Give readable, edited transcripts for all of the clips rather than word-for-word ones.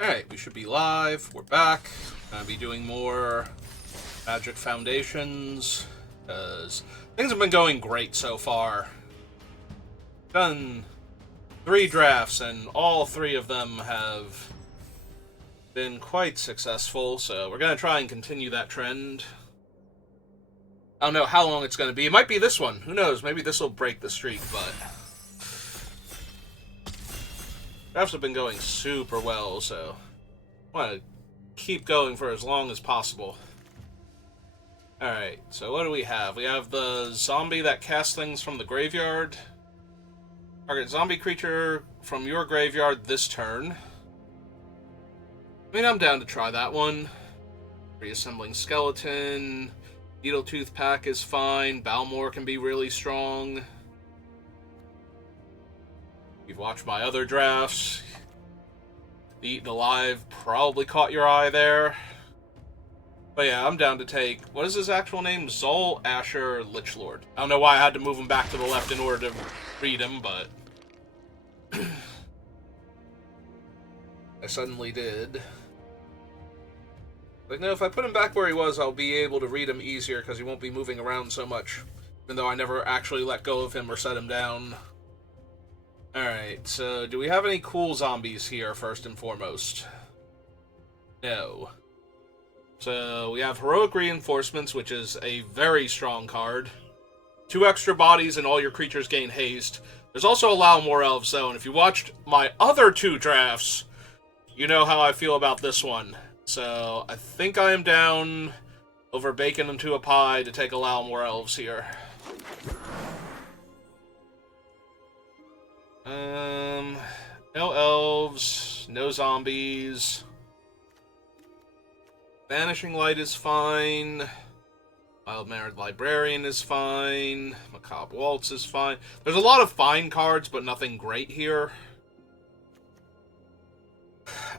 Alright, we should be live. We're back. Gonna be doing more Magic Foundations, because things have been going great so far. Done 3 drafts, and all 3 of them have been quite successful, so we're gonna try and continue that trend. I don't know how long it's gonna be. It might be this one. Who knows? Maybe this will break the streak, but drafts have been going super well, so I want to keep going for as long as possible. Alright, so what do we have? We have the zombie that casts things from the graveyard. Target zombie creature from your graveyard this turn. I mean, I'm down to try that one. Reassembling Skeleton. Needletooth Pack is fine. Balmor can be really strong. You've watched my other drafts. The Eaten Alive probably caught your eye there. But yeah, I'm down to take... What is his actual name? Zol Asher Lichlord. I don't know why I had to move him back to the left in order to read him, but... I suddenly did. Like, no, if I put him back where he was, I'll be able to read him easier, because he won't be moving around so much. Even though I never actually let go of him or set him down. Alright, so do we have any cool zombies here, first and foremost? No. So we have Heroic Reinforcements, which is a very strong card. 2 extra bodies and all your creatures gain haste. There's also Allow More Elves, though, and if you watched my other 2 drafts, you know how I feel about this one. So I think I am down over bacon into a pie to take Allow More Elves here. No elves, no zombies. Vanishing Light is fine. Wild-Mannered Librarian is fine. Macabre Waltz is fine. There's a lot of fine cards, but nothing great here.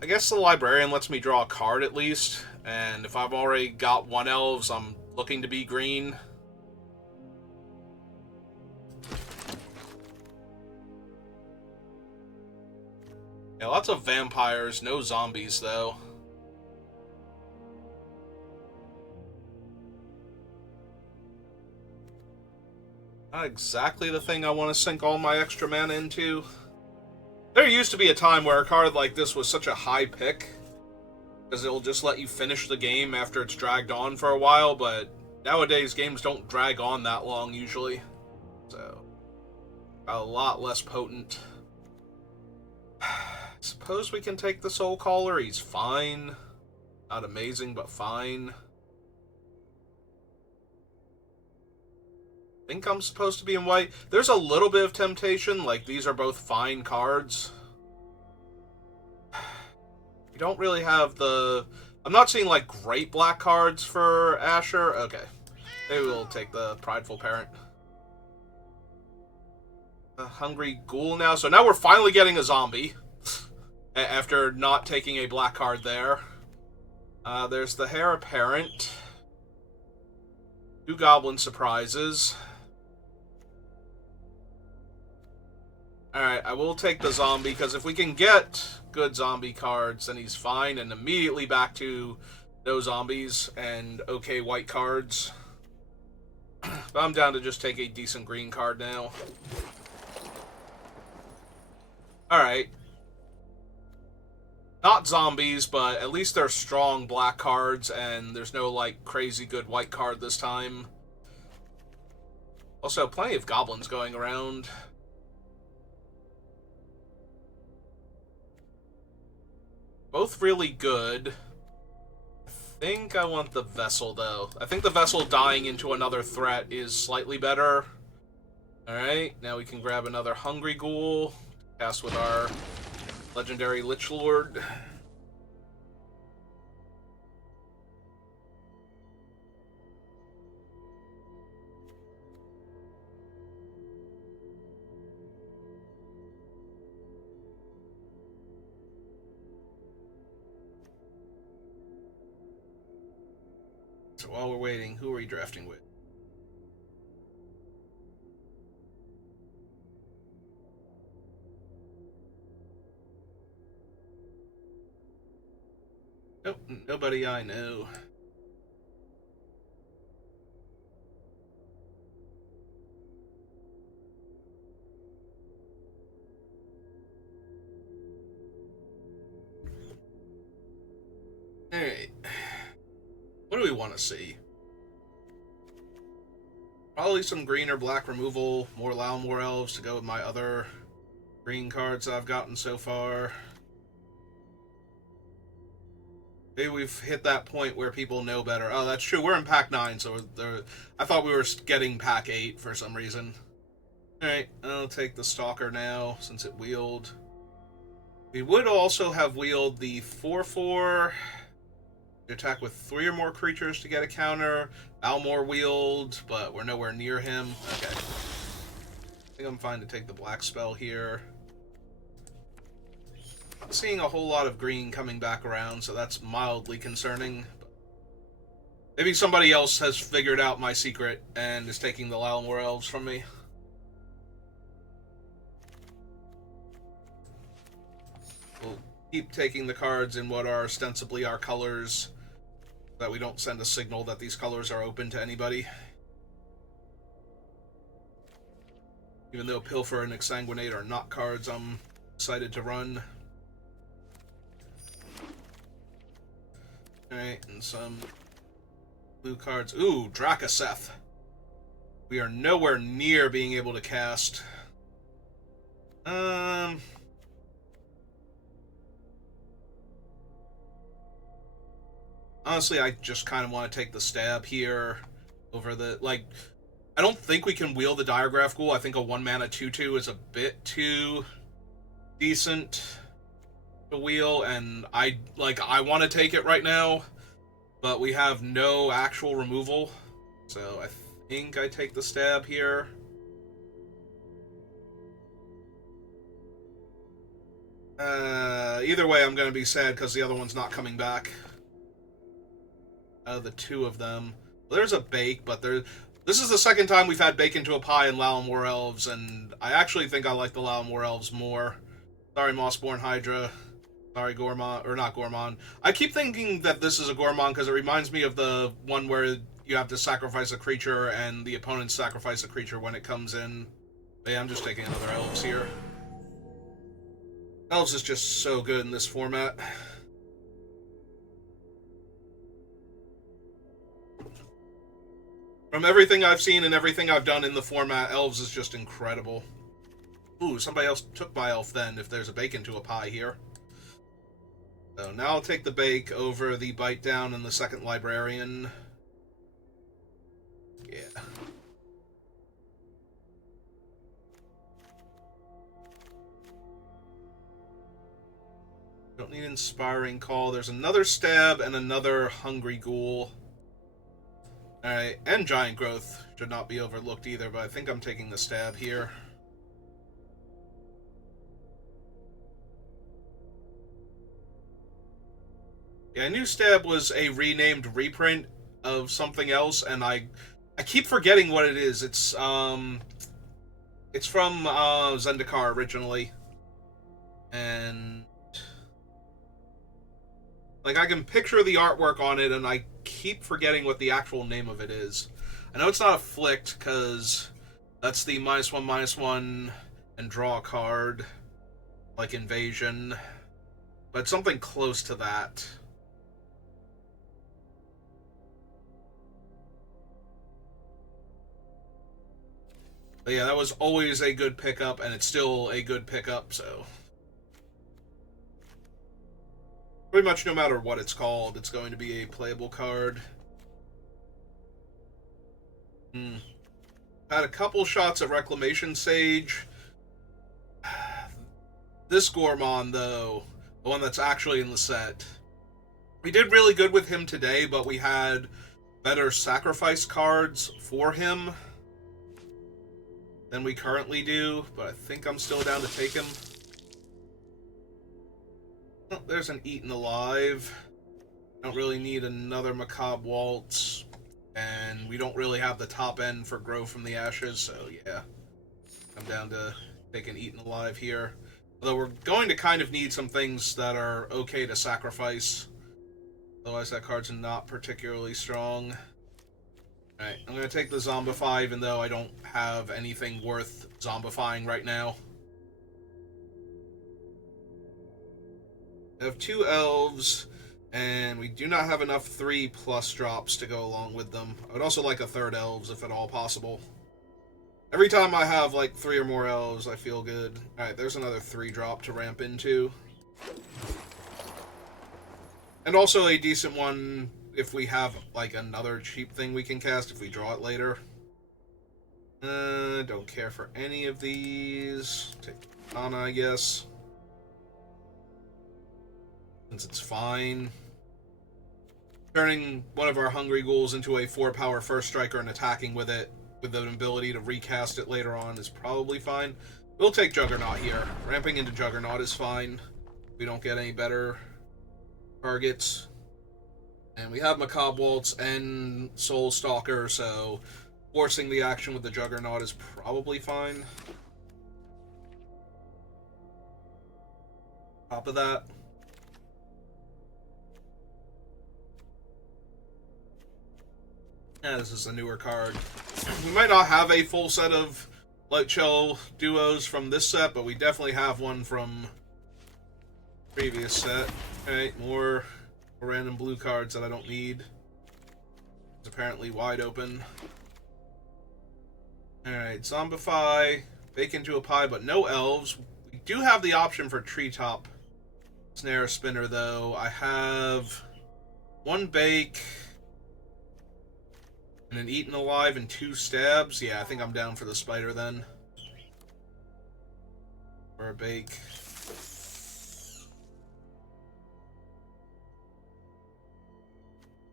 I guess the Librarian lets me draw a card at least, and if I've already got 1 elves, I'm looking to be green. Yeah, lots of vampires, no zombies though. Not exactly the thing I want to sink all my extra mana into. There used to be a time where a card like this was such a high pick, because it'll just let you finish the game after it's dragged on for a while, but nowadays games don't drag on that long usually. So, a lot less potent. Suppose we can take the Soul Caller. He's fine. Not amazing, but fine. I think I'm supposed to be in white. There's a little bit of temptation, like these are both fine cards. You don't really have the... I'm not seeing, like, great black cards for Asher. Okay. Maybe we'll take the Prideful Parent. A Hungry Ghoul now. So now we're finally getting a zombie. After not taking a black card there. There's the Heir Apparent. 2 Goblin Surprises. Alright, I will take the zombie, because if we can get good zombie cards, then he's fine, and immediately back to no zombies and okay white cards. But I'm down to just take a decent green card now. Alright. Not zombies, but at least they're strong black cards, and there's no, like, crazy good white card this time. Also, plenty of goblins going around. Both really good. I think I want the Vessel, though. I think the Vessel dying into another threat is slightly better. Alright, now we can grab another Hungry Ghoul. Cast with our legendary Lichlord. So while we're waiting, who are we drafting with? Nope, nobody I know. Alright. What do we want to see? Probably some green or black removal, more Lalamore Elves to go with my other green cards I've gotten so far. Maybe we've hit that point where people know better. Oh, that's true. We're in Pack 9, so I thought we were getting Pack 8 for some reason. Alright, I'll take the Stalker now, since it wheeled. We would also have wheeled the 4/4. Attack with 3 or more creatures to get a counter. Almor wheeled, but we're nowhere near him. Okay. I think I'm fine to take the black spell here. I'm seeing a whole lot of green coming back around, so that's mildly concerning. Maybe somebody else has figured out my secret and is taking the Lalamore Elves from me. We'll keep taking the cards in what are ostensibly our colors, that we don't send a signal that these colors are open to anybody. Even though Pilfer and Exsanguinate are not cards I'm excited to run. Alright, and some blue cards. Ooh, Drakaseth. We are nowhere near being able to cast. Honestly, I just kind of want to take the stab here over the, like, I don't think we can wheel the Diregraph Ghoul. I think a 1-mana 2/2 is a bit too decent to wheel, and I want to take it right now, but we have no actual removal, so I think I take the stab here. Either way, I'm going to be sad because the other one's not coming back. The 2 of them. Well, there's a Bake, but this is the second time we've had Bake into a Pie in Lalamore Elves, and I actually think I like the Lalamore Elves more. Sorry, Mossborn Hydra. Sorry, Gormon. Or not Gormon. I keep thinking that this is a Gormon because it reminds me of the one where you have to sacrifice a creature and the opponents sacrifice a creature when it comes in. But yeah, I'm just taking another Elves here. Elves is just so good in this format. From everything I've seen and everything I've done in the format, Elves is just incredible. Ooh, somebody else took my elf then, if there's a Bake into a Pie here. So now I'll take the Bake over the Bite Down and the second Librarian. Yeah. Don't need Inspiring Call. There's another Stab and another Hungry Ghoul. Alright, and Giant Growth should not be overlooked either, but I think I'm taking the Stab here. Yeah, I knew Stab was a renamed reprint of something else, and I keep forgetting what it is. It's from Zendikar originally. And like, I can picture the artwork on it, and I keep forgetting what the actual name of it is. I know it's not Afflict, because that's the -1/-1 and draw a card, like Invasion, but something close to that. But yeah, that was always a good pickup, and it's still a good pickup, so pretty much no matter what it's called, it's going to be a playable card. Had a couple shots at Reclamation Sage. This Gormon, though, the one that's actually in the set, we did really good with him today, but we had better sacrifice cards for him than we currently do, but I think I'm still down to take him. Oh, there's an Eaten Alive. Don't really need another Macabre Waltz, and we don't really have the top end for Grow from the Ashes, so yeah. I'm down to take an Eaten Alive here. Although we're going to kind of need some things that are okay to sacrifice. Otherwise, that card's not particularly strong. Alright, I'm gonna take the Zombify, even though I don't have anything worth zombifying right now. I have 2 elves, and we do not have enough 3+ drops to go along with them. I would also like a 3rd elves, if at all possible. Every time I have, like, 3 or more elves, I feel good. Alright, there's another 3-drop to ramp into. And also a decent one if we have, like, another cheap thing we can cast if we draw it later. Don't care for any of these. Take Ana, I guess. Since it's fine. Turning one of our Hungry Ghouls into a 4-power First Striker and attacking with it, with the ability to recast it later on, is probably fine. We'll take Juggernaut here. Ramping into Juggernaut is fine. We don't get any better targets. And we have Macabre Waltz and Soul Stalker, so forcing the action with the Juggernaut is probably fine. Top of that. Yeah, this is a newer card. We might not have a full set of Light Shell duos from this set, but we definitely have one from previous set. Okay, more random blue cards that I don't need. It's apparently wide open. Alright, Zombify, bake into a pie, but no elves. We do have the option for Treetop Snare Spinner, though. I have 1 bake and an Eaten Alive and 2 stabs. Yeah, I think I'm down for the spider then. Or a bake.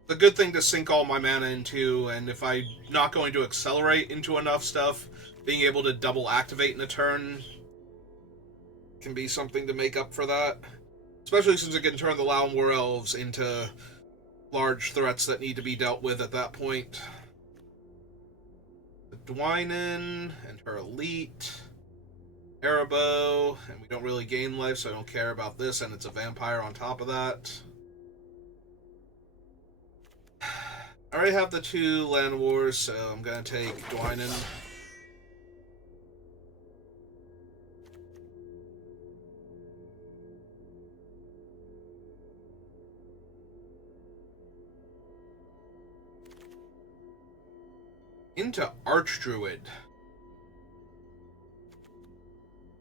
The good thing to sink all my mana into, and if I'm not going to accelerate into enough stuff, being able to double activate in a turn can be something to make up for that. Especially since it can turn the Lao War Elves into large threats that need to be dealt with at that point. The Dwynen and her Elite. Erebos, and we don't really gain life, so I don't care about this, and it's a vampire on top of that. I already have the 2 Land Wars, so I'm going to take Dwynen. Into Archdruid.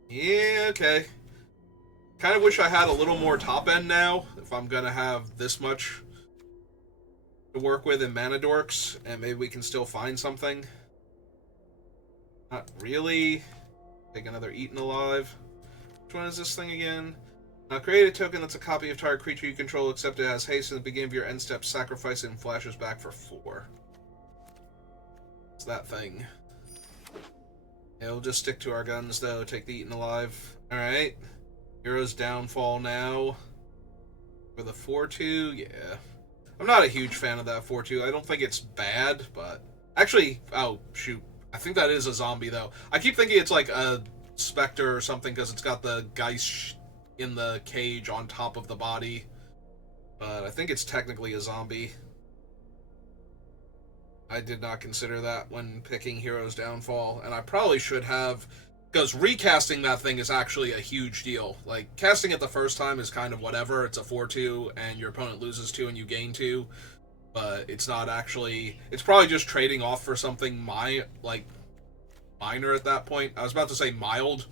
Yeah, okay. Kind of wish I had a little more top end now, if I'm going to have this much to work with in Mana Dorks, and maybe we can still find something. Not really. Take another Eaten Alive. Which one is this thing again? Now create a token that's a copy of target creature you control, except it has haste in the beginning of your end step, sacrifice it and flashes back for 4. It's that thing. Yeah, we'll just stick to our guns though, take the Eaten Alive. Alright. Hero's Downfall now. With a 4-2, yeah. I'm not a huge fan of that 4-2. I don't think it's bad, but... Actually, oh, shoot. I think that is a zombie, though. I keep thinking it's like a Spectre or something, because it's got the Geist in the cage on top of the body. But I think it's technically a zombie. I did not consider that when picking Hero's Downfall, and I probably should have... Because recasting that thing is actually a huge deal. Like, casting it the first time is kind of whatever. It's a 4-2, and your opponent loses 2 and you gain 2. But it's not actually... It's probably just trading off for something minor at that point. I was about to say mild.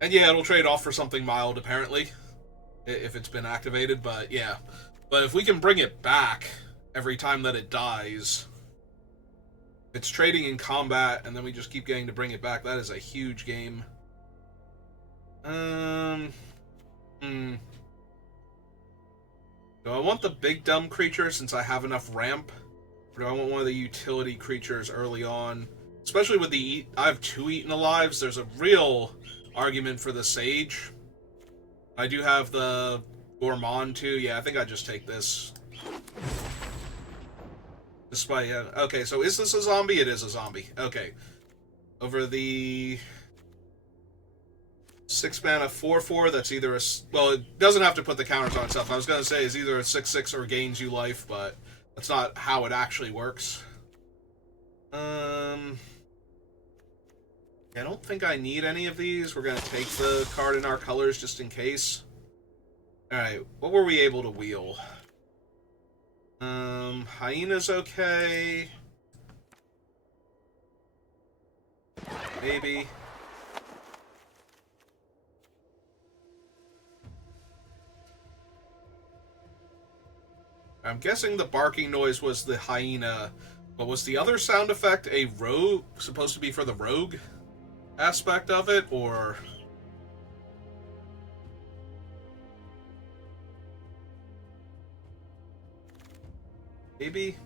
And yeah, it'll trade off for something mild, apparently. If it's been activated, but yeah. But if we can bring it back every time that it dies... It's trading in combat, and then we just keep getting to bring it back. That is a huge game. Do I want the big dumb creature since I have enough ramp? Or do I want one of the utility creatures early on? Especially with the... I have 2 Eaten Alives. There's a real argument for the Sage. I do have the Gourmand too. Yeah, I think I just take this. Despite, yeah. Okay, so is this a zombie? It is a zombie. Okay. Over the... 6 mana 4/4. That's either a well, it doesn't have to put the counters on itself. I was gonna say it's either a 6/6 or gains you life, but that's not how it actually works. I don't think I need any of these. We're gonna take the card in our colors just in case. All right, what were we able to wheel? Hyena's okay. Maybe. I'm guessing the barking noise was the hyena, but was the other sound effect a rogue, supposed to be for the rogue aspect of it, or... Maybe?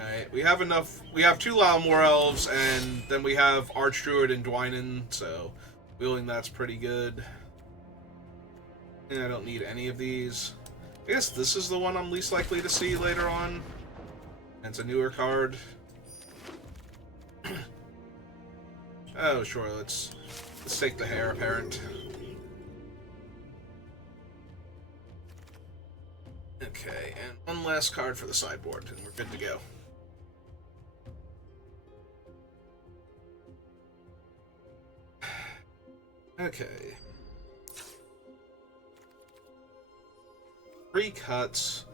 Alright, we have enough. We have 2 Lalmore Elves, and then we have Archdruid and Dwynen, so wheeling that's pretty good. And I don't need any of these. I guess this is the one I'm least likely to see later on. And it's a newer card. Oh, sure, let's take the Heir Apparent. Okay, and one last card for the sideboard, and we're good to go. Okay. 3 cuts.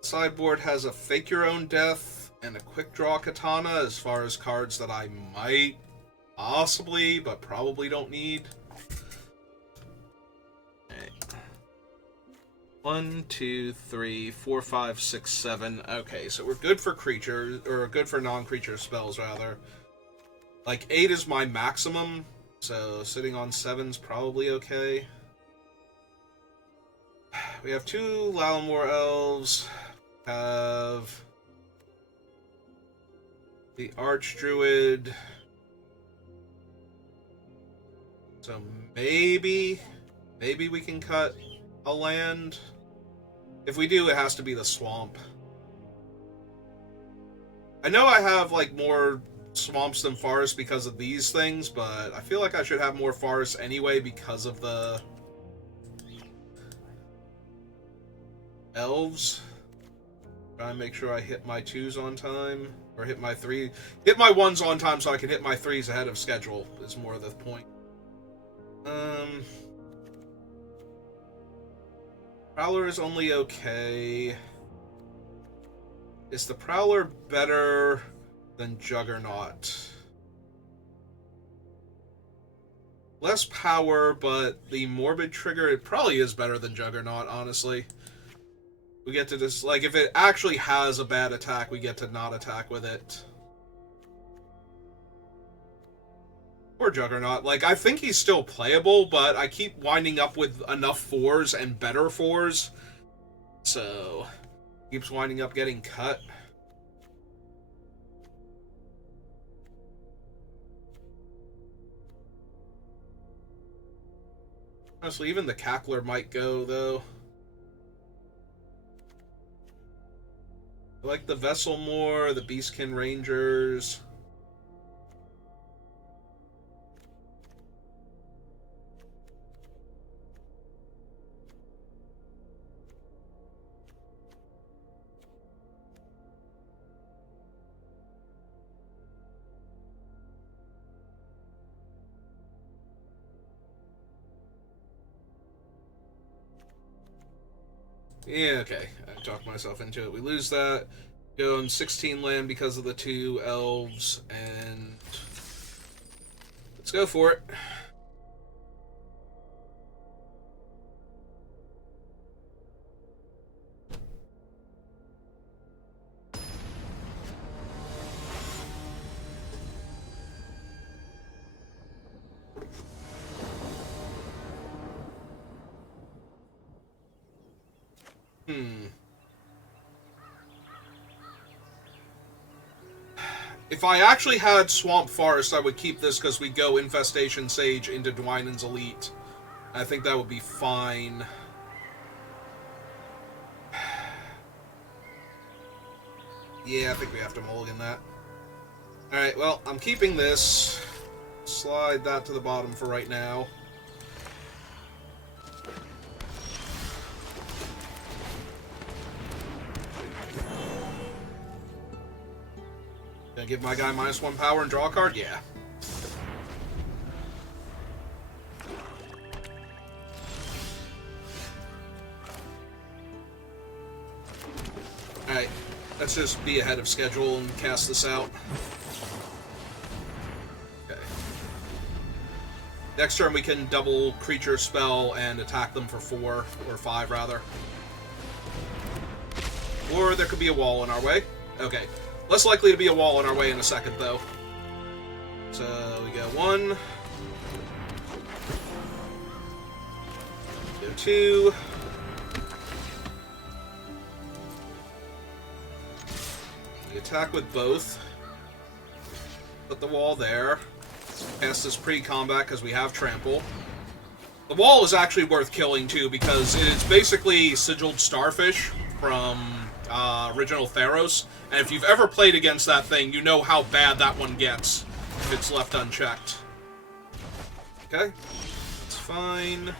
Sideboard has a Fake Your Own Death and a Quick Draw Katana as far as cards that I might possibly, but probably don't need. Okay. 1, 2, 3, 4, 5, 6, 7. Okay, so we're good for creatures, or good for non-creature spells, rather. Like, 8 is my maximum, so sitting on 7's probably okay. We have 2 Lalmore Elves. Have the Archdruid. So maybe we can cut a land. If we do, it has to be the swamp. I know I have like more swamps than forests because of these things, but I feel like I should have more forests anyway because of the elves. Try and make sure I hit my 2s on time, or hit my 1s on time so I can hit my 3s ahead of schedule is more the point. Prowler is only okay. Is the Prowler better than Juggernaut? Less power, but the Morbid trigger, it probably is better than Juggernaut, honestly. We get to just, like, if it actually has a bad attack, we get to not attack with it. Or Juggernaut. Like, I think he's still playable, but I keep winding up with enough 4s and better 4s. So, keeps winding up getting cut. Honestly, even the Cackler might go, though. I like the Vessel more, the Beastkin Rangers. Yeah, okay. I talked myself into it. We lose that. Go on 16 land because of the 2 elves, and let's go for it. If I actually had Swamp Forest, I would keep this because we go Infestation Sage into Dwynen's Elite. I think that would be fine. Yeah, I think we have to mulligan that. Alright, well, I'm keeping this. Slide that to the bottom for right now. Gonna give my guy -1 power and draw a card? Yeah. Alright, let's just be ahead of schedule and cast this out. Okay. Next turn we can double creature spell and attack them for 4, or 5 rather. Or there could be a wall in our way. Okay. Less likely to be a wall in our way in a second, though. So we go 1. Go 2. We attack with both. Put the wall there. Cast this pre-combat because we have trample. The wall is actually worth killing, too, because it's basically Sigiled Starfish from original Theros, and if you've ever played against that thing, you know how bad that one gets if it's left unchecked. Okay, it's fine.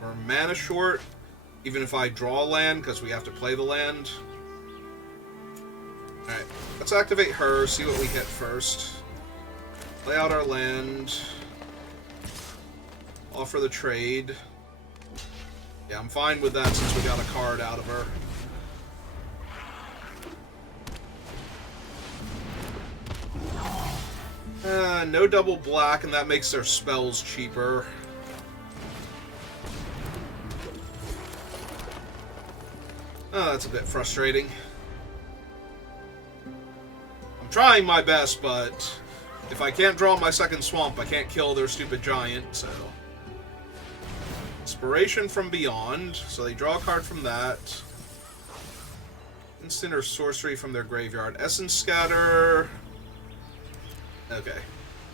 We're mana short, even if I draw a land, because we have to play the land. Alright, let's activate her, see what we hit first. Play out our land. Offer the trade. Yeah, I'm fine with that since we got a card out of her. No double black, and that makes their spells cheaper. Oh, that's a bit frustrating. I'm trying my best, but if I can't draw my second swamp, I can't kill their stupid giant, so... Inspiration from Beyond, so they draw a card from that. Instant or sorcery from their graveyard. Essence Scatter. Okay.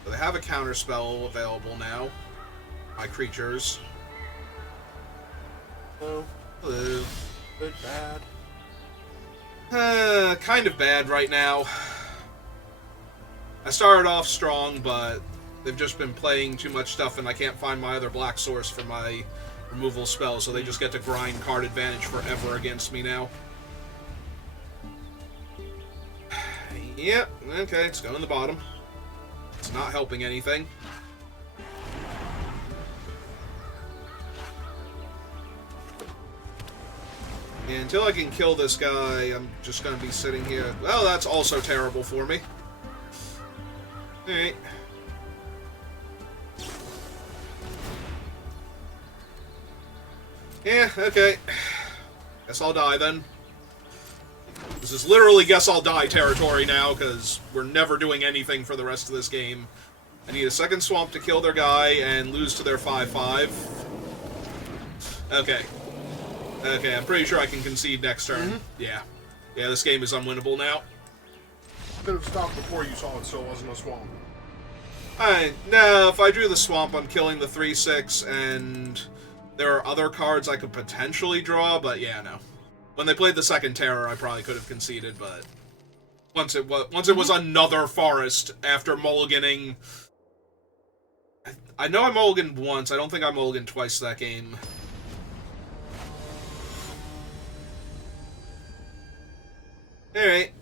So they have a counter spell available now. My creatures. Oh, hello. Good, bad. Kind of bad right now. I started off strong, but they've just been playing too much stuff, and I can't find my other black source for my removal spell, so they just get to grind card advantage forever against me now. Yep, okay, it's going to the bottom. It's not helping anything. And until I can kill this guy, I'm just going to be sitting here. Well, that's also terrible for me. Alright. Yeah, okay. Guess I'll die then. This is literally guess I'll die territory now, because we're never doing anything for the rest of this game. I need a second swamp to kill their guy and lose to their 5/5. Okay. Okay, I'm pretty sure I can concede next turn. Mm-hmm. Yeah. Yeah, this game is unwinnable now. Could have stopped before you saw it, so it wasn't a swamp. Alright, no, if I drew the swamp, I'm killing the 3/6, and there are other cards I could potentially draw, but yeah, no. When they played the second Terror, I probably could have conceded, but once it was another forest after mulliganing... I know I mulliganed once, I don't think I mulliganed twice that game. Alright.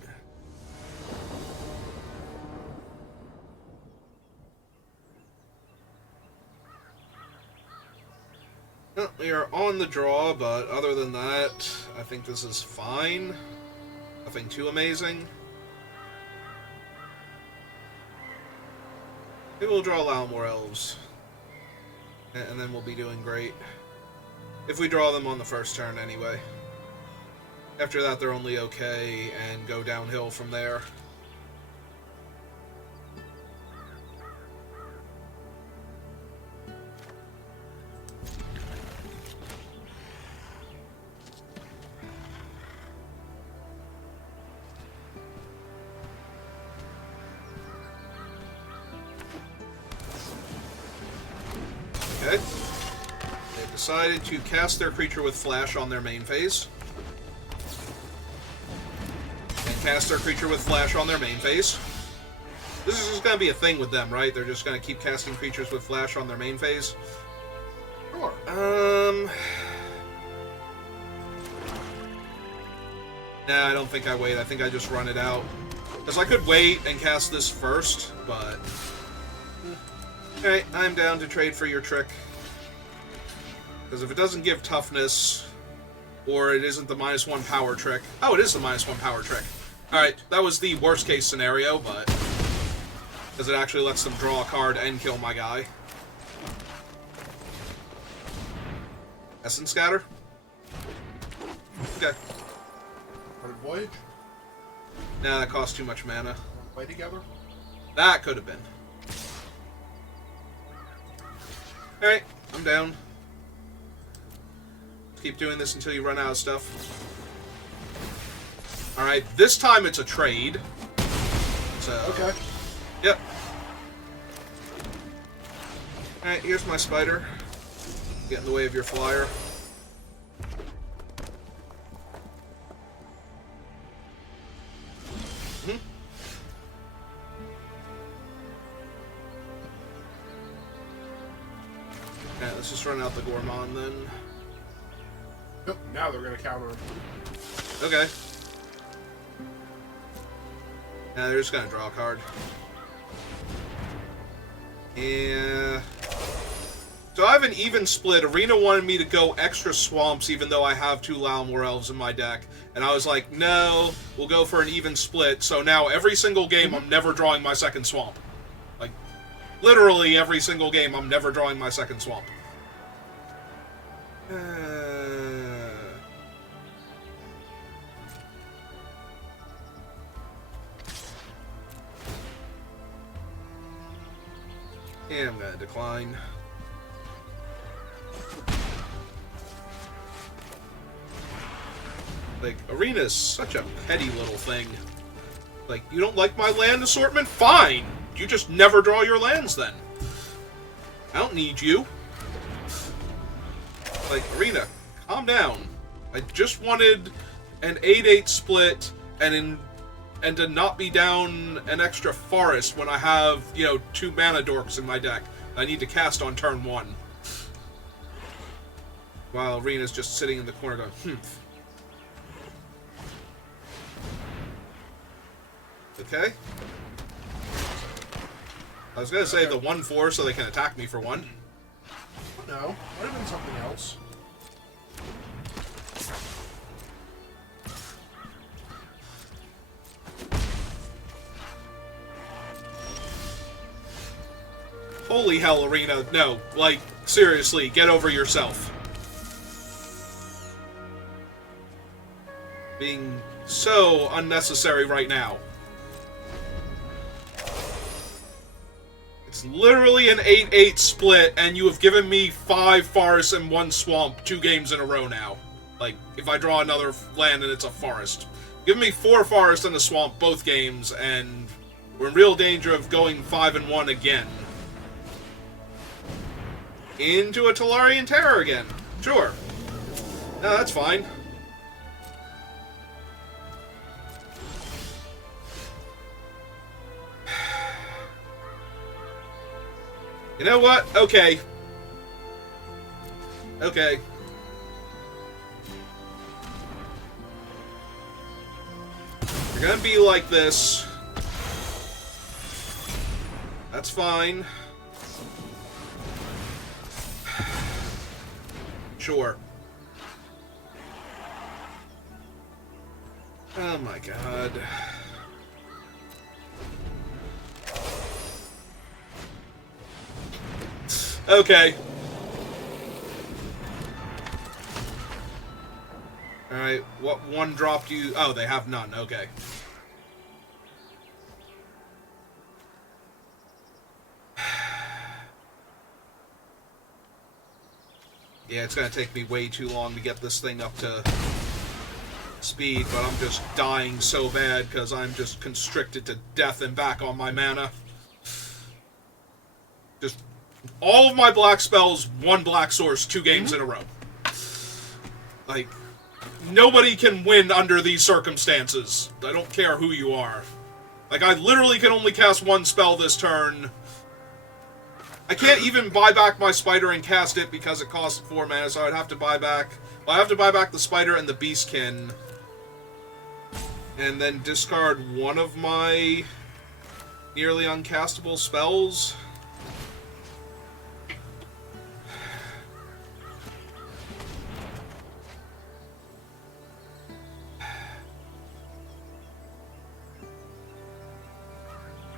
Well, we are on the draw, but other than that, I think this is fine. Nothing too amazing. Maybe we'll draw Lalamore Elves. And then we'll be doing great. If we draw them on the first turn anyway. After that, they're only okay and go downhill from there. Okay. They've decided to cast their creature with Flash on their main phase. cast their creature with flash on their main phase. This is just going to be a thing with them, right? They're just going to keep casting creatures with flash on their main phase. Sure. Nah, I don't think I wait. I think I just run it out. Because I could wait and cast this first, but... Alright, I'm down to trade for your trick. Because if it doesn't give toughness, or it isn't the -1 power trick... Oh, it is the -1 power trick. Alright, that was the worst case scenario, but... Because it actually lets them draw a card and kill my guy. Essence Scatter? Okay. Running Voyage? Nah, that costs too much mana. Play together? That could have been. Alright, I'm down. Keep doing this until you run out of stuff. Alright, this time it's a trade. So... Okay. Yep. Alright, here's my spider. Get in the way of your flyer. Alright, let's just run out the Gormon then. Yep, now they're gonna counter him. Okay. Now they're just gonna draw a card. Yeah. So I have an even split. Arena wanted me to go extra swamps even though I have 2 Lalamore Elves in my deck. And I was like, no, we'll go for an even split. So now every single game I'm never drawing my second swamp. Like, literally every single game I'm never drawing my second swamp. Yeah, I'm gonna decline. Like, Arena is such a petty little thing. Like, you don't like my land assortment? Fine! You just never draw your lands then. I don't need you. Like, Arena, calm down. I just wanted an 8-8 split and to not be down an extra forest when I have, 2 mana dorks in my deck I need to cast on turn 1. While Arena's just sitting in the corner going, Okay. I was gonna say the 1/4 so they can attack me for 1. No, might have been something else. Holy hell, Arena. No, like, seriously, get over yourself. Being so unnecessary right now. It's literally an 8-8 split, and you have given me 5 forests and 1 swamp 2 games in a row now. Like, if I draw another land and it's a forest. Give me 4 forests and a swamp both games, and we're in real danger of going 5-1 again. Into a Tolarian Terror again. Sure. No, that's fine. You know what? Okay. Okay. You're gonna be like this. That's fine. Sure. Oh my god. Okay. Alright, what 1 drop do you... Oh, they have none, okay. Yeah, it's gonna take me way too long to get this thing up to speed, but I'm just dying so bad because I'm just constricted to death and back on my mana. Just all of my black spells, 1 black source, 2 games in a row. Like, nobody can win under these circumstances. I don't care who you are. Like, I literally can only cast one spell this turn. I can't even buy back my spider and cast it because it costs 4 mana, so I'd have to buy back... Well, I have to buy back the spider and the beastkin. And then discard one of my nearly uncastable spells.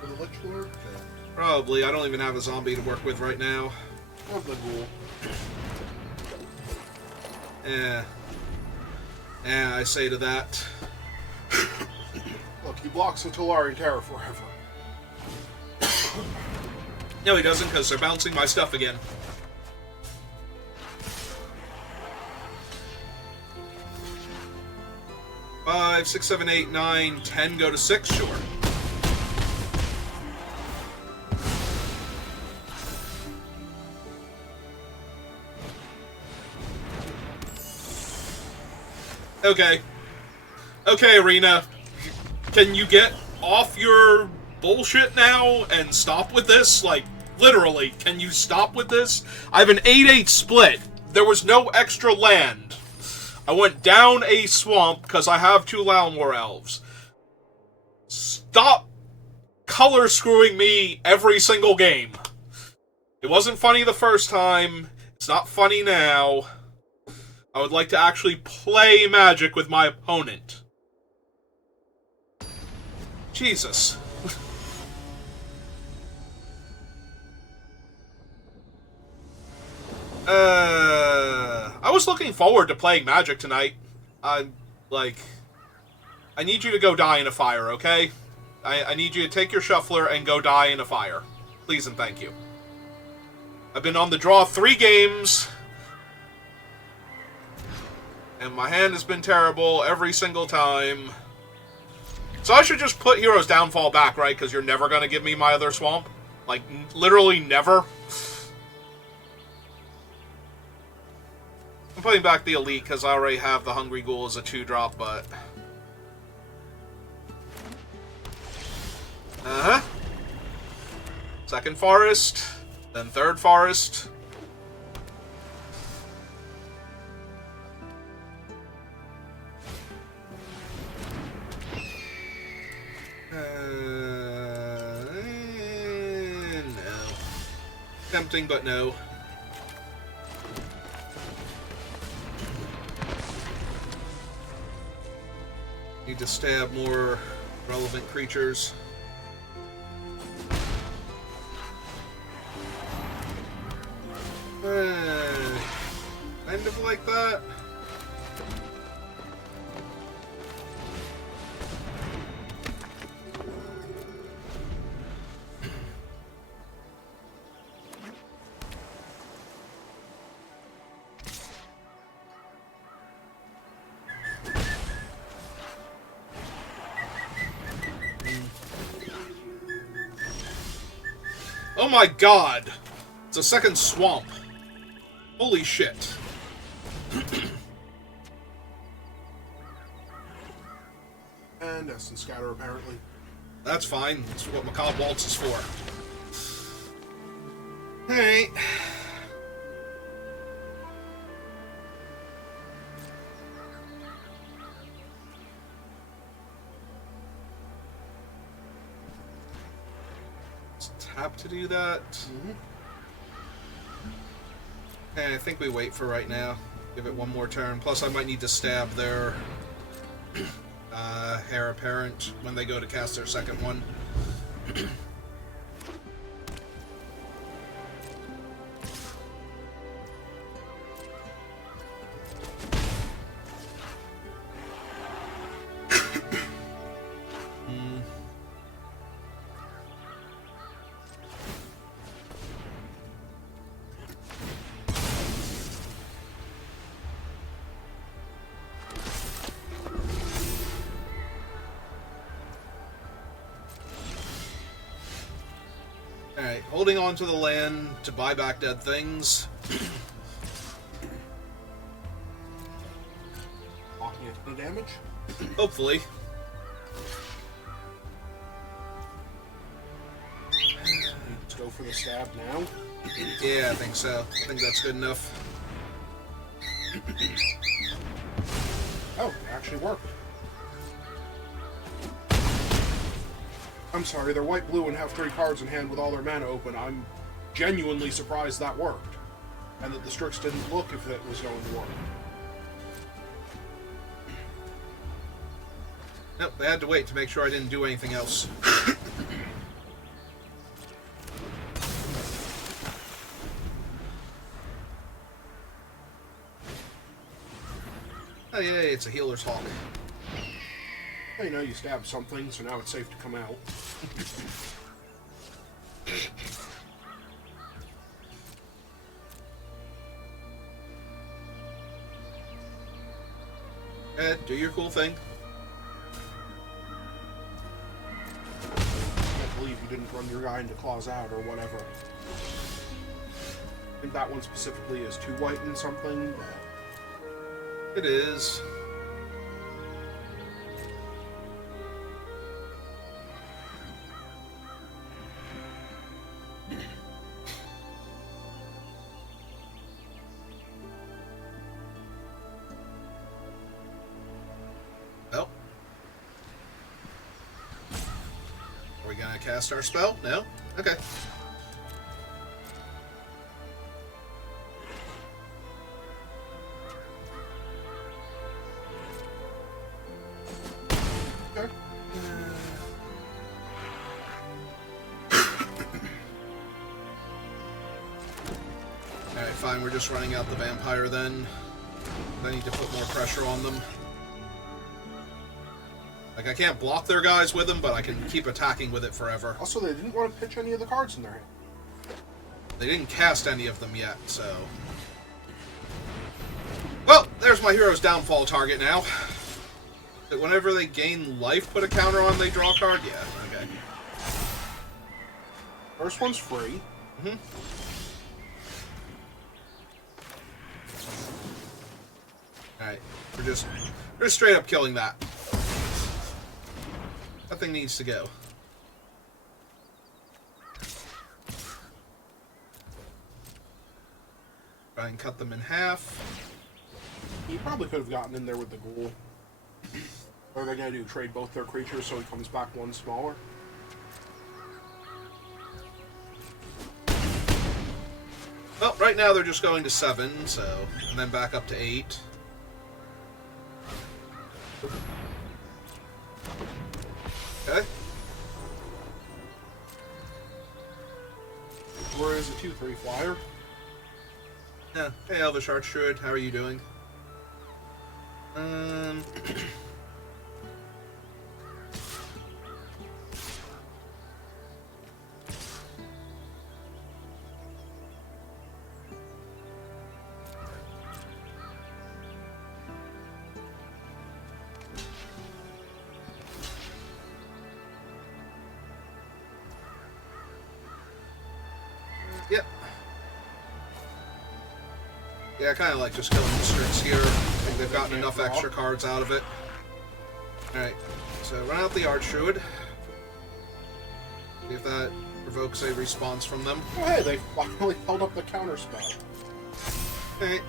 The Lich Lord? Probably. I don't even have a zombie to work with right now. Or the Ghoul. Yeah, I say to that. Look, he blocks the Tolari Terror forever. No, he doesn't, because they're bouncing my stuff again. Five, 6, 7, 8, 9, 10 go to 6, sure. Okay. Okay, Arena. Can you get off your bullshit now and stop with this? Like, literally, can you stop with this? I have an 8-8 split. There was no extra land. I went down a swamp because I have 2 Lalamore elves. Stop color screwing me every single game. It wasn't funny the first time. It's not funny now. I would like to actually play Magic with my opponent. Jesus. I was looking forward to playing Magic tonight. I need you to go die in a fire, okay? I need you to take your shuffler and go die in a fire. Please and thank you. I've been on the draw 3 games, and my hand has been terrible every single time. So I should just put Hero's Downfall back, right? Because you're never going to give me my other swamp. Like, literally never. I'm putting back the Elite because I already have the Hungry Ghoul as a 2-drop, but... Uh-huh. Second Forest, then third Forest. No. Tempting, but no. Need to stab more relevant creatures. Kind of like that. Oh my god! It's a second swamp. Holy shit. And Essence Scatter, apparently. That's fine. That's what Macabre Waltz is for. Alright. Tap to do that. And I think we wait for right now. Give it one more turn. Plus, I might need to stab their Heir Apparent when they go to cast their second one. Alright, holding on to the land to buy back dead things. Fuck. damage? Hopefully. Let's go for the stab now. Yeah, I think so. I think that's good enough. Oh, it actually worked. I'm sorry, they're white, blue, and have 3 cards in hand with all their mana open. I'm genuinely surprised that worked. And that the Strix didn't look if it was going to work. Nope, they had to wait to make sure I didn't do anything else. Oh yeah, it's a healer's hawk. Well, you know, you stabbed something, so now it's safe to come out. Ed, do your cool thing. I can't believe you didn't run your guy into claws out or whatever. I think that one specifically is 2 white and something, but... It is. Well. Are we gonna cast our spell? No? Okay. Okay. Alright, fine, we're just running out the vampire then. I need to put more pressure on them. Like, I can't block their guys with them, but I can keep attacking with it forever. Also, they didn't want to pitch any of the cards in their hand. They didn't cast any of them yet, so... Well, there's my hero's downfall target now. That whenever they gain life, put a counter on, they draw a card? Yeah, okay. First one's free. Mm-hmm. Alright, we're just straight up killing that. That thing needs to go. Try and cut them in half. He probably could have gotten in there with the ghoul. What are they going to do? Trade both their creatures so he comes back one smaller? Well, right now they're just going to 7, so... And then back up to 8. Okay. Where is a 2/3 flyer? Yeah. Hey, Elvish Archdruid, how are you doing? Yep. Yeah, I kind of like just killing the Strix here. I think they've gotten enough extra cards out of it. Alright, so run out the Archdruid. See if that provokes a response from them. Oh, hey, they finally held up the counter spell. Alright.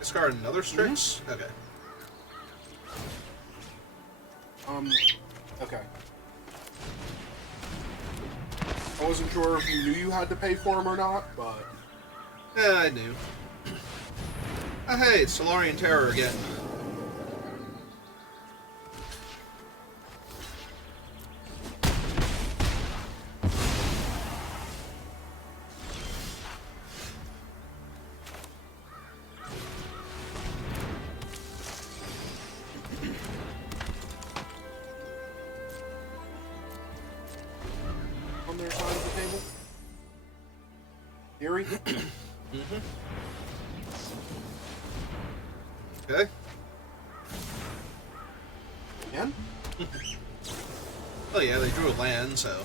Discard another Strix? Okay. Okay. I wasn't sure if you knew you had to pay for them or not, but... Yeah, I knew. Oh, hey, it's Solarian Terror again. On their side of the table? Theory? Mm-hmm. Okay. Again? Oh yeah, they drew a land, so...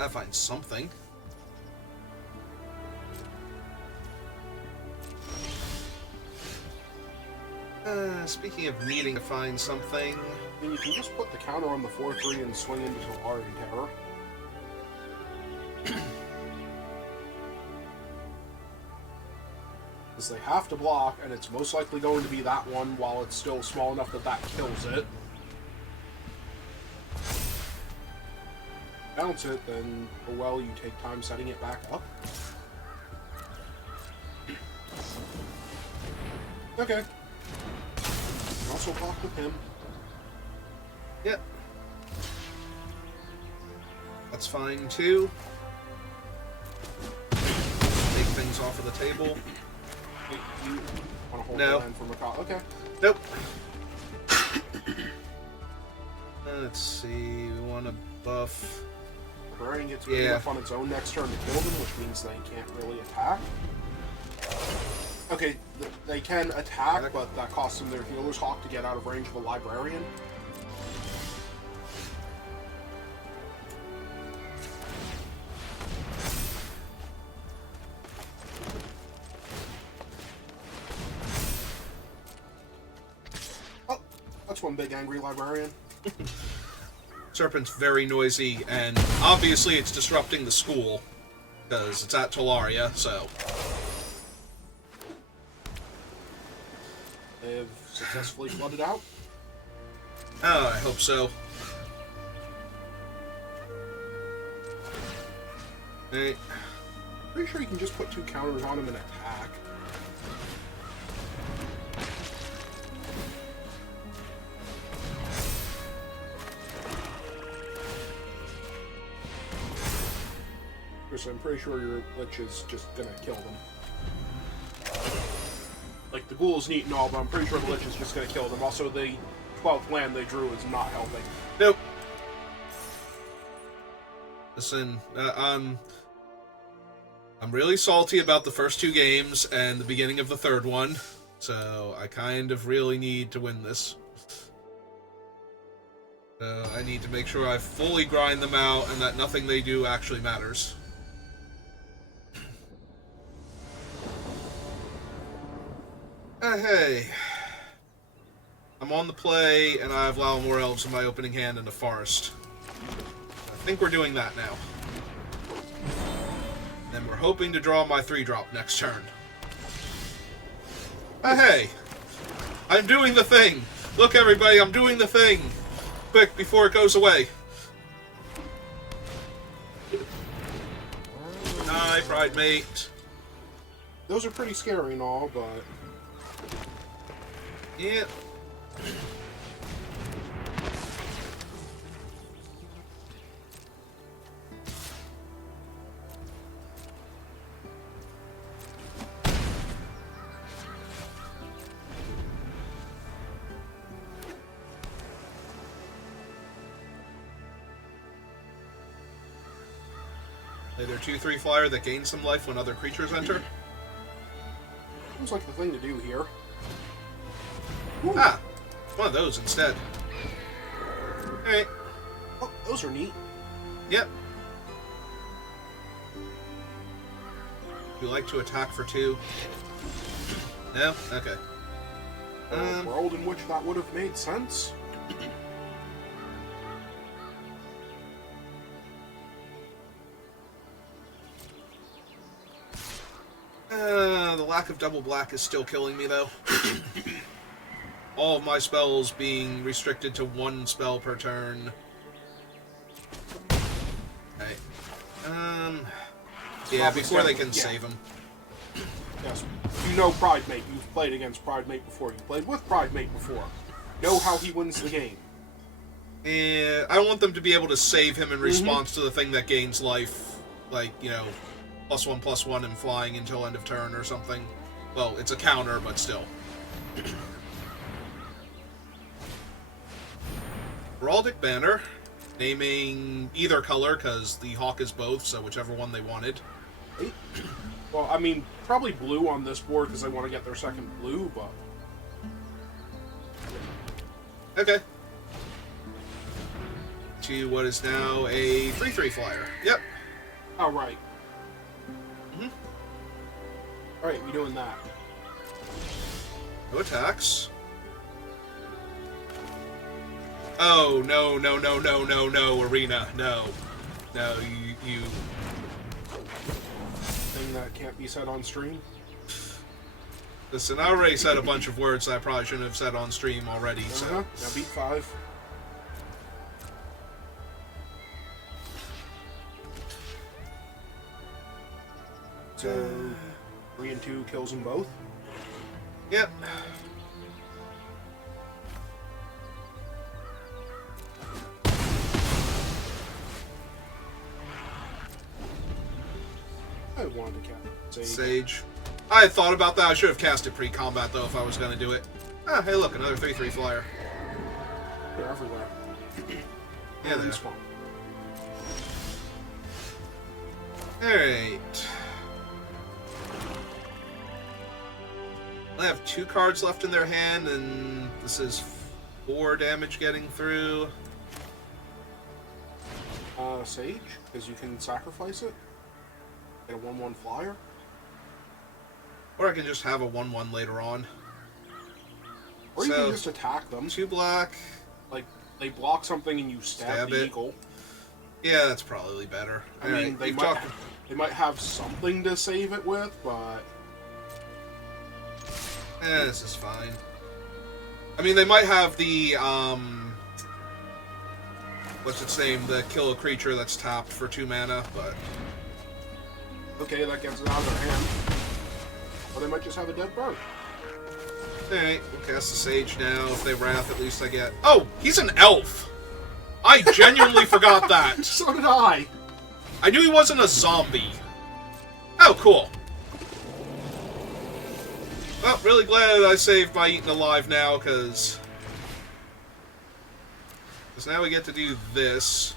Gotta find something. Speaking of needing to find something... I mean, you can just put the counter on the 4-3 and swing into Solari Terror. Because they have to block, and it's most likely going to be that one while it's still small enough that that kills it. Bounce it, then, oh well, you take time setting it back up. Okay. Also block with him. Yep. That's fine, too. Take things off of the table. Hey, you want to hold No. the land for Macaw? Okay. Nope. Let's see, we want to buff... Librarian gets big enough on its own next turn to kill them, which means they can't really attack. Okay, they can attack, but that costs them their Healer's Hawk to get out of range of a Librarian. Oh, that's one big angry Librarian. Serpent's very noisy, and obviously it's disrupting the school, because it's at Talaria, so... They've successfully flooded out. Oh, I hope so. Hey. Pretty sure you can just put 2 counters on him and attack. I'm pretty sure your Lich is just gonna kill them. Like, the Ghoul's neat and all, but I'm pretty sure the Lich is just gonna kill them. Also, the 12th land they drew is not helping. Nope. Listen, I'm really salty about the first 2 games and the beginning of the 3rd one, so I kind of really need to win this. So I need to make sure I fully grind them out and that nothing they do actually matters. Hey. I'm on the play, and I have Lalamore Elves in my opening hand in the forest. I think we're doing that now. And we're hoping to draw my 3-drop next turn. Hey! I'm doing the thing! Look, everybody, I'm doing the thing! Quick, before it goes away. Hi, Pride Mate. Those are pretty scary and all, but... Yeah. Either 2/3 flyer that gains some life when other creatures enter. Seems like the thing to do here. Ooh. Ah, one of those instead. Alright. Oh, those are neat. Yep. You like to attack for 2? No? Okay. A world in which that would have made sense. The lack of double black is still killing me, though. All of my spells being restricted to 1 spell per turn. Okay. Yeah, before they can save him. Yes. You know Pride Mate. You've played against Pride Mate before. You played with Pride Mate before. Know how he wins the game. And I want them to be able to save him in response to the thing that gains life. Like, you know, +1/+1 and flying until end of turn or something. Well, it's a counter, but still. Heraldic Banner. Naming either color, because the Hawk is both, so whichever one they wanted. Well, I mean, probably blue on this board because they want to get their second blue, but... Okay. To what is now a 3/3 flyer. Yep. Oh, right. Mm-hmm. Alright, we doing that. No attacks. Oh, no, no, no, no, no, no, Arena. No. No, you... Thing that can't be said on stream. Listen, I already said a bunch of words that I probably shouldn't have said on stream already, so... Now beat 5. So, 3 and 2 kills them both. Yep. I wanted to cast Sage. I had thought about that. I should have cast it pre-combat, though, if I was going to do it. Ah, hey, look, another 3/3 flyer. They're everywhere. Yeah, And they are. spawn. Alright. I have 2 cards left in their hand, and this is 4 damage getting through. Sage, because you can sacrifice it. Get a 1/1 flyer. Or I can just have a 1/1 later on. Or you can just attack them. 2 black. Like, they block something and you stab the it. eagle. Yeah, that's probably better. I mean, they might have something to save it with, but... This is fine. I mean, they might have the, what's its name? The kill a creature that's tapped for 2 mana, but... Okay, that gets it out of their hand. Or they might just have a dead bird. Alright, we'll cast the Sage now. If they Wrath, at least I get... Oh! He's an elf! I genuinely forgot that! So did I! I knew he wasn't a zombie. Oh, cool. Well, really glad I saved by eating alive now, because now we get to do this.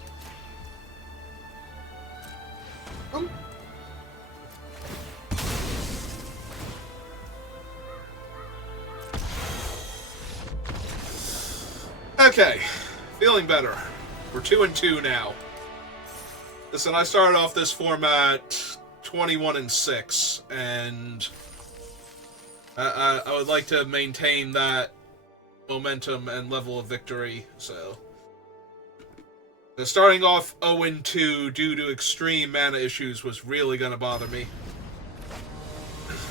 Okay, feeling better. We're 2 and 2 now. Listen, I started off this format 21 and 6, and I would like to maintain that momentum and level of victory, so... starting off 0 and 2 due to extreme mana issues was really gonna bother me.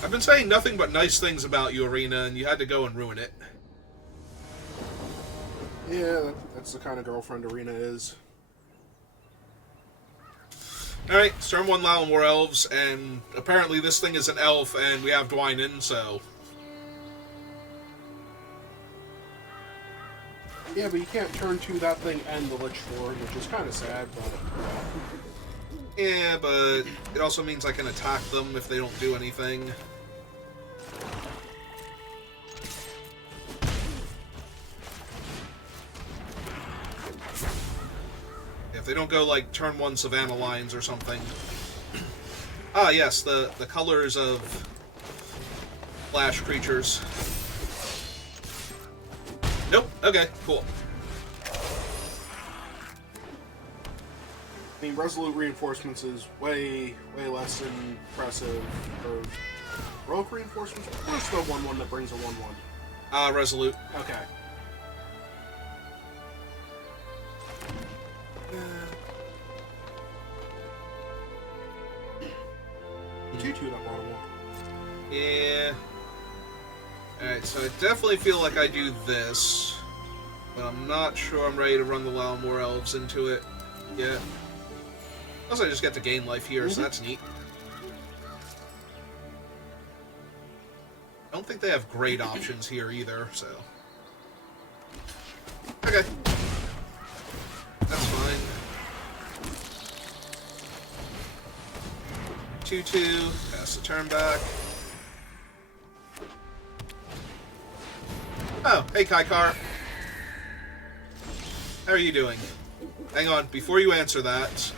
I've been saying nothing but nice things about you, Arena, and you had to go and ruin it. Yeah, that's the kind of girlfriend Arena is. Alright, turn 1 Lalamore Elves, and apparently this thing is an elf, and we have Dwynen, so... Yeah, but you can't turn 2 that thing and the Lich Lord, which is kind of sad, but... Yeah, but it also means I can attack them if they don't do anything. If they don't go, like, turn 1 Savannah Lions or something. Ah, yes, the colors of flash creatures. Nope, okay, cool. I mean, Resolute Reinforcements is way less impressive. Or Heroic Reinforcements? What's the 1/1 that brings a 1/1? Resolute. Okay. 2/2 that bottom one. Yeah. Alright, so I definitely feel like I do this. But I'm not sure I'm ready to run the Lalamore Elves into it yet. Plus I just get to gain life here, so that's neat. I don't think they have great options here either, so... Okay. That's fine. 2/2, pass the turn back. Oh, hey Kaikar. How are you doing? Hang on, before you answer that,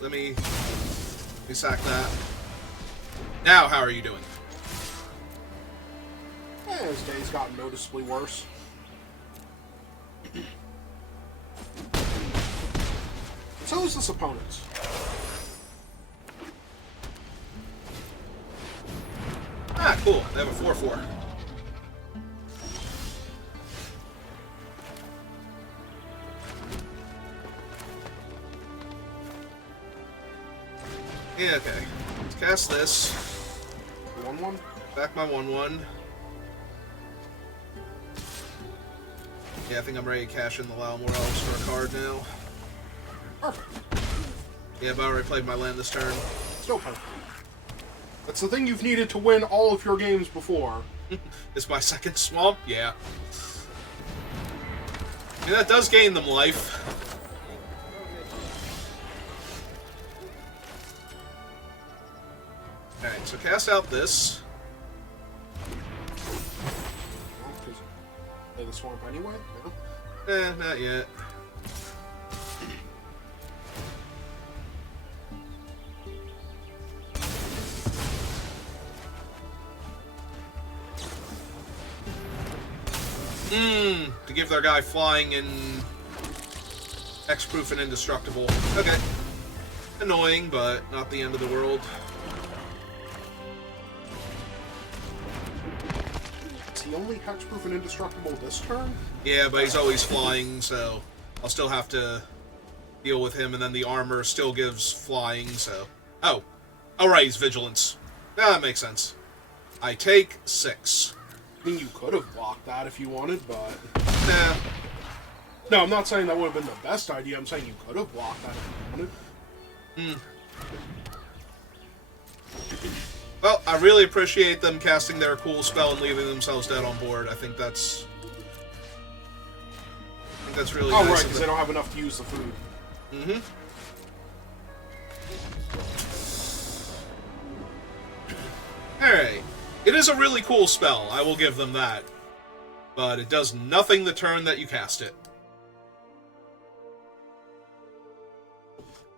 let me sack that. Now, how are you doing? Yeah, his day's gotten noticeably worse. Who's this opponent's? Ah, cool. They have a 4/4. Yeah, okay. Let's cast this. 1/1? Back my 1/1. Yeah, I think I'm ready to cash in the Lau Morels for a card now. Perfect. Yeah, but I already played my land this turn. Still perfect. That's the thing you've needed to win all of your games before. It's my second swamp? Yeah. And that does gain them life. Alright, so cast out this. Play the swamp anyway? No? Not yet. To give their guy flying and Hexproof and indestructible. Okay. Annoying, but not the end of the world. Is he only hexproof and indestructible this turn? Yeah, but he's always flying, so I'll still have to deal with him, and then the armor still gives flying, so... Oh. Alright, he's Vigilance. Yeah, that makes sense. I take 6. I mean, you could have blocked that if you wanted, but... Nah. No, I'm not saying that would have been the best idea. I'm saying you could have blocked that if you wanted. Well, I really appreciate them casting their cool spell and leaving themselves dead on board. I think that's really nice. Oh, right, because they don't have enough to use the food. Mm-hmm. Alright. It is a really cool spell, I will give them that. But it does nothing the turn that you cast it.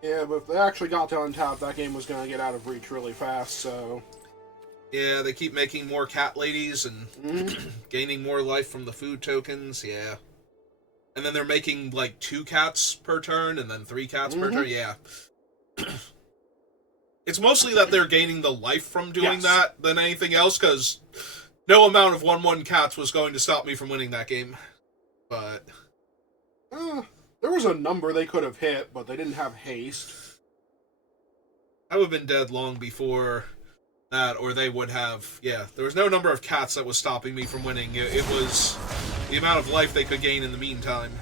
Yeah, but if they actually got to untap, that game was going to get out of reach really fast, so... Yeah, they keep making more cat ladies and gaining more life from the food tokens, yeah. And then they're making, like, 2 cats per turn and then 3 cats per turn, yeah. It's mostly that they're gaining the life from doing that than anything else, because no amount of 1/1 cats was going to stop me from winning that game. But... there was a number they could have hit, but they didn't have haste. I would have been dead long before that, or they would have... Yeah, there was no number of cats that was stopping me from winning. It was the amount of life they could gain in the meantime.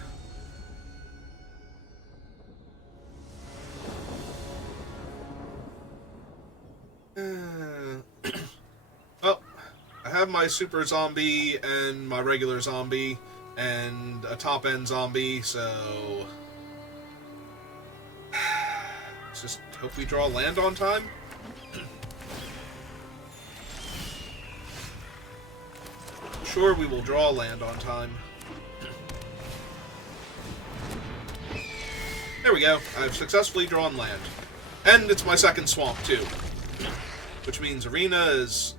Well, I have my super zombie and my regular zombie and a top-end zombie, so... Let's just hope we draw land on time. Sure, we will draw land on time. There we go. I've successfully drawn land. And it's my second swamp, too. Which means Arena is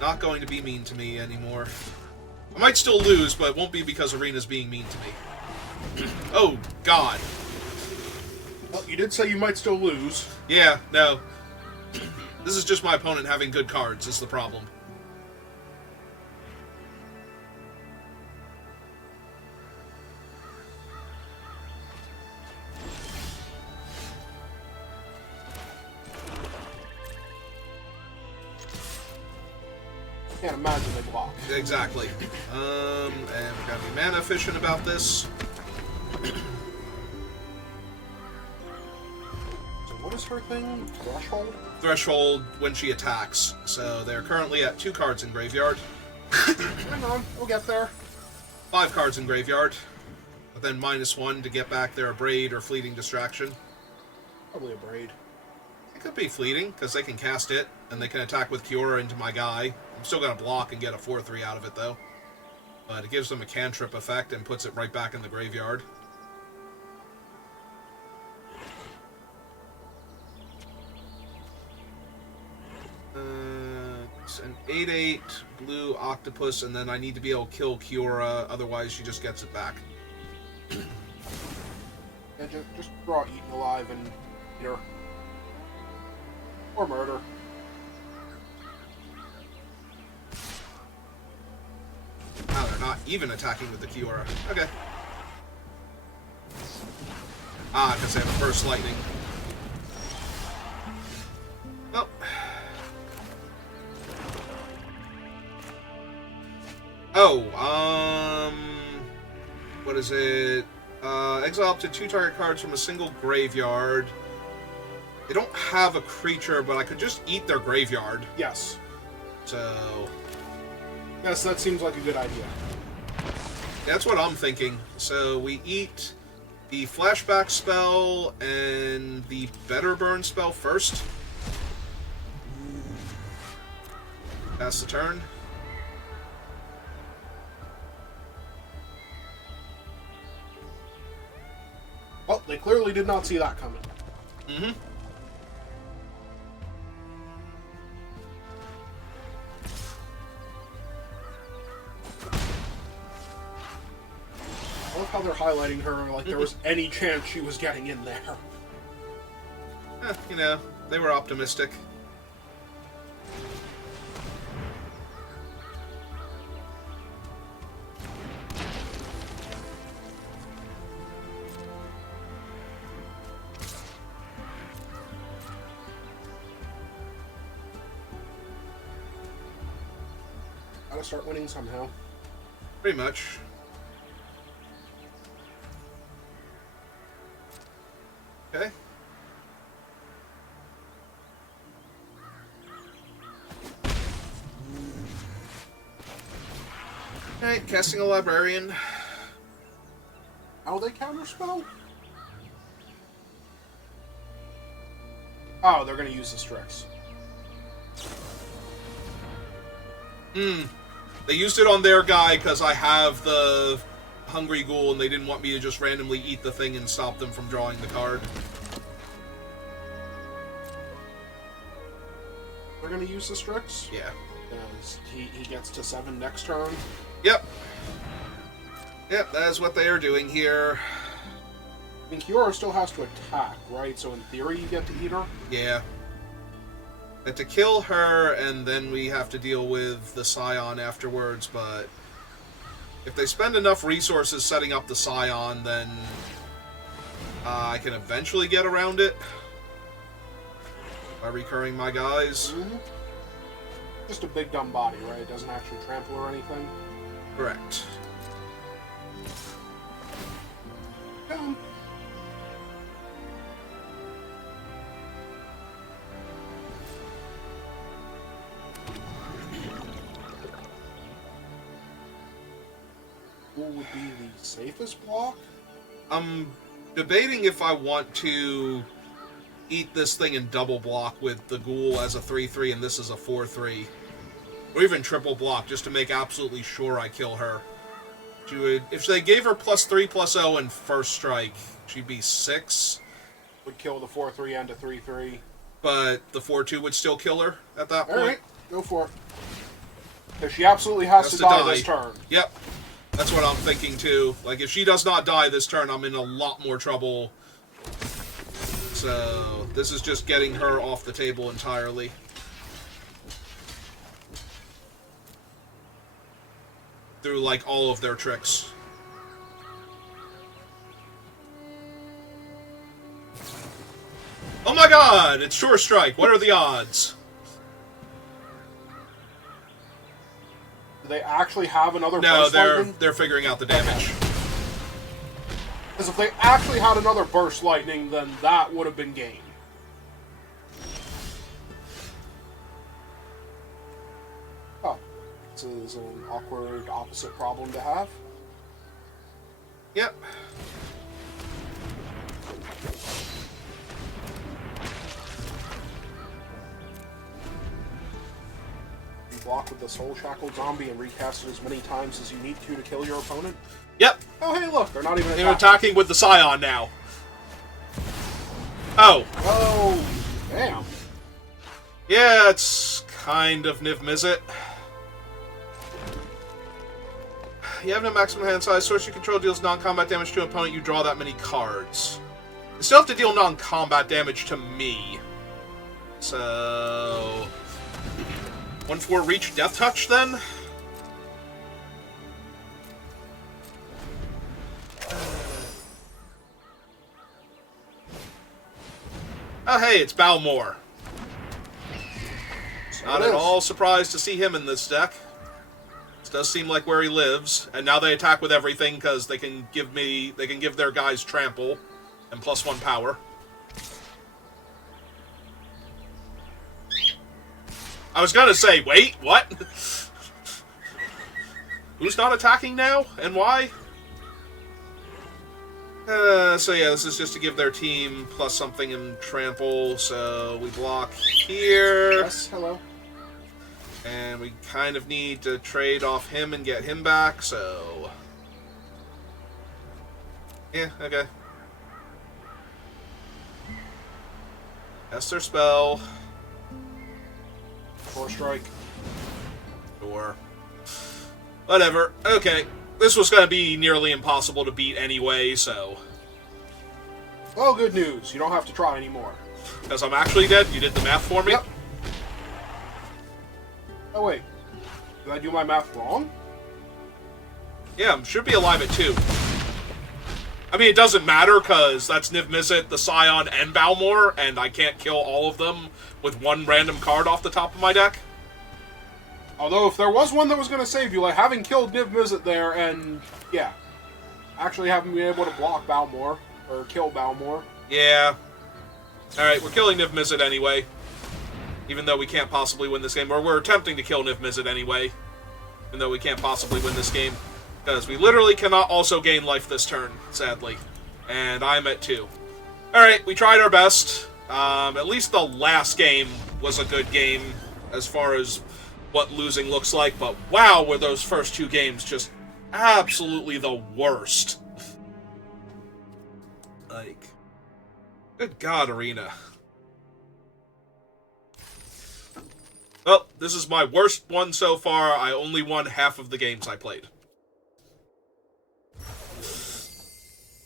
not going to be mean to me anymore. I might still lose, but it won't be because Arena's being mean to me. Oh, God. Well, you did say you might still lose. Yeah, no. This is just my opponent having good cards, is the problem. Can't imagine they block. Exactly. And we're gonna be mana efficient about this. So what is her thing? Threshold? Threshold when she attacks. So they're currently at 2 cards in graveyard. Hang on, we'll get there. 5 cards in graveyard. But then -1 to get back their Braid or Fleeting Distraction. Probably a braid. It could be Fleeting, because they can cast it, and they can attack with Kiora into my guy. I'm still going to block and get a 4/3 out of it, though. But it gives them a cantrip effect and puts it right back in the graveyard. It's an 8/8 blue octopus, and then I need to be able to kill Kiora, otherwise she just gets it back. Yeah, just draw eaten alive and eat her. Or murder. Wow, they're not even attacking with the Kiora. Okay. Ah, because they have Burst Lightning. Well. Oh, what is it? Exile up to 2 target cards from a single graveyard. They don't have a creature, but I could just eat their graveyard. Yes. So... Yes, that seems like a good idea. That's what I'm thinking. So we eat the Flashback spell and the Better Burn spell first. Pass the turn. Well, they clearly did not see that coming. Mm-hmm. I love how they're highlighting her like there was any chance she was getting in there. You know, they were optimistic. Gotta start winning somehow. Pretty much. Okay. Alright, casting a Librarian. How they counterspell? Oh, they're gonna use the Strix. They used it on their guy because I have the Hungry Ghoul and they didn't want me to just randomly eat the thing and stop them from drawing the card. They're gonna use the Strix? Yeah. Because he gets to 7 next turn. Yep. Yep, that is what they are doing here. I mean, Kiora still has to attack, right? So in theory you get to eat her? Yeah. But to kill her, and then we have to deal with the Scion afterwards, but if they spend enough resources setting up the Scion, then I can eventually get around it by recurring my guys. Mm-hmm. Just a big dumb body, right? It doesn't actually trample or anything. Correct. Yeah. What would be the safest block? I'm debating if I want to eat this thing in double block with the Ghoul as a 3-3 and this is a 4-3. Or even triple block, just to make absolutely sure I kill her. She would, if they gave her +3/+0 in first strike, she'd be 6. Would kill the 4-3 and a 3-3. But the 4-2 would still kill her at that point. Alright, go for it. Because she absolutely has to die this turn. Yep. That's what I'm thinking too. Like, if she does not die this turn, I'm in a lot more trouble. So, this is just getting her off the table entirely. Through, like, all of their tricks. Oh my god! It's Sure Strike! What are the odds? Do they actually have another No, Burst Lightning? they're figuring out the damage. Because if they actually had another Burst Lightning, then that would have been game. Oh. This is an awkward opposite problem to have. Yep. You block with the Soul Shackled Zombie and recast it as many times as you need to kill your opponent. Yep. Oh, hey, look, they're not even They're attacking with the Scion now. Oh. Oh, damn. Yeah, it's kind of Niv Mizzet. You have no maximum hand size. Source you control deals non-combat damage to an opponent. You draw that many cards. They still have to deal non-combat damage to me. So... 1-4 reach Death Touch, then? Oh, hey, it's Balmor. Not at all surprised to see him in this deck. This does seem like where he lives, and now they attack with everything because they can give their guys trample and +1 power. I was gonna say, wait, what? Who's not attacking now, and why? So yeah, this is just to give their team +something and trample, so we block here. Yes, hello. And we kind of need to trade off him and get him back, so... Yeah, okay. Cast their spell. 4 strike. Sure. Whatever. Okay. This was going to be nearly impossible to beat anyway, so... Well, good news. You don't have to try anymore. Because I'm actually dead? You did the math for me? Yep. Oh, wait. Did I do my math wrong? Yeah, I should be alive at 2. I mean, it doesn't matter, because that's Niv Mizzet, the Scion, and Balmor, and I can't kill all of them with one random card off the top of my deck. Although, if there was one that was going to save you, like having killed Niv Mizzet there, and, yeah, actually having been able to block Balmor, or kill Balmor. Yeah. Alright, we're killing Niv Mizzet anyway. Even though we can't possibly win this game. Or we're attempting to kill Niv Mizzet anyway. Even though we can't possibly win this game. Because we literally cannot also gain life this turn, sadly. And I'm at 2. Alright, we tried our best. At least the last game was a good game as far as what losing looks like, but wow, were those first 2 games just absolutely the worst. Like, good God, Arena. Well, this is my worst one so far. I only won half of the games I played.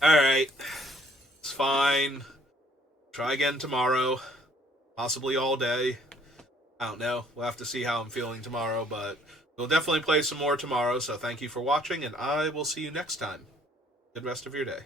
Alright. It's fine. Try again tomorrow. Possibly all day. I don't know. We'll have to see how I'm feeling tomorrow, but we'll definitely play some more tomorrow, so thank you for watching, and I will see you next time. Good rest of your day.